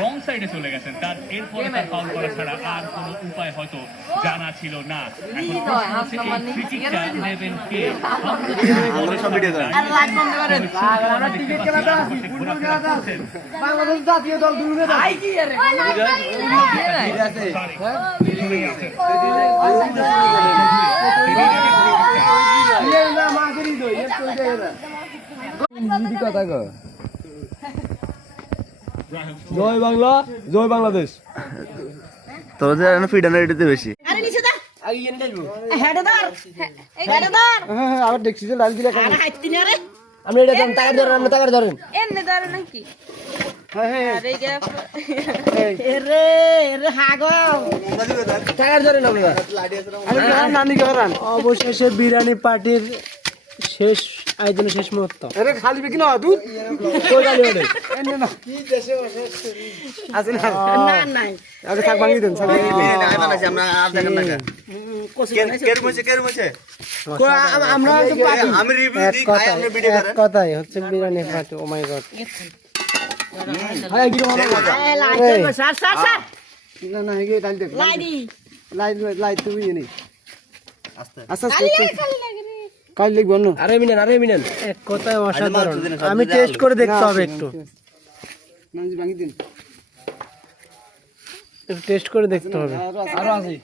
রং সাইডে চলে গেছেন, তার এরপরে তার ফাউল করা ছাড়া আর কোনো উপায় হয়তো জানা ছিল না। এখন প্রশ্ন হচ্ছে এই ফ্রি কিকটা নেবেন কে? বাংলাদেশ জাতীয় দল জয় বাংলা, জয় বাংলাদেশ। তোদের ফিডানের এটাতে বেশি। আবার দেখছি যে লাল দিলে আমি এটা ধরেন, টাকা ধরেন, আপনি টাকা ধরেন। অবশেষে বিরিয়ানি পার্টির শেষ আয়োজনের শেষ মুহূর্ত। খালি বিকি না দুধ থাক ভাঙি দেন। কথাই হচ্ছে বিরিয়ানি পার্টি। ও মাই গড, কাল লিখবো না। আরে মিনেন এক কথায় অসাধারণ। আমি টেস্ট করে দেখতে হবে, একটু টেস্ট করে দেখতে হবে। আরো আছে।